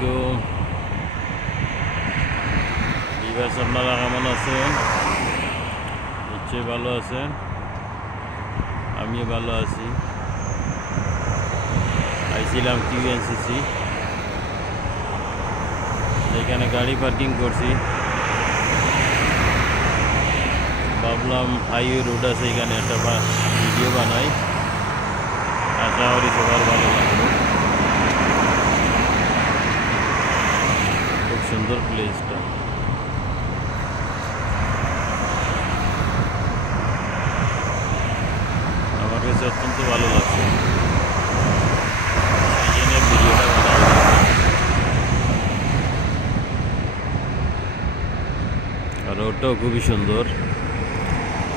আলাইকুম ভিউয়ার্স, আপনারা কেমন আছেন? নিশ্চয়ই ভালো আছেন। আমিও ভালো আছি। আইছিলাম কিউএনসিসি, এখানে গাড়ি পার্কিং করছি। ভাবলাম হাইওয়ে রোড আছে, এখানে একটা ভিডিও বানাই। আশা করি সবার ভালো লাগবে। খুব সুন্দর প্লেসটা। আমার কাছে অত্যন্ত ভালো লাগছে, এই জন্য ভিডিওটা বানাই। আর রোডটাও খুবই সুন্দর।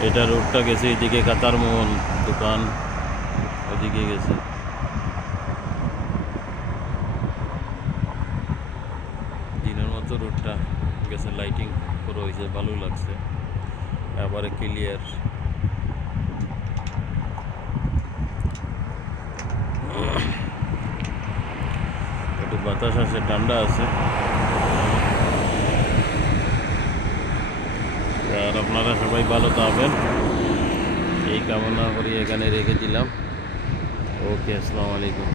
এটা রোডটা গেছে এদিকে কাতারমহল দোকান, ওদিকে গেছে। দিনের মতো রোডটা গেছে, লাইটিং করে হয়েছে, ভালো লাগছে, এবারে ক্লিয়ার। একটু বাতাস আছে, ঠান্ডা আছে। আর আপনারা সবাই ভালো থাকবেন এই কামনা করি এখানে রেখে দিলাম। ওকে, আসসালামু আলাইকুম।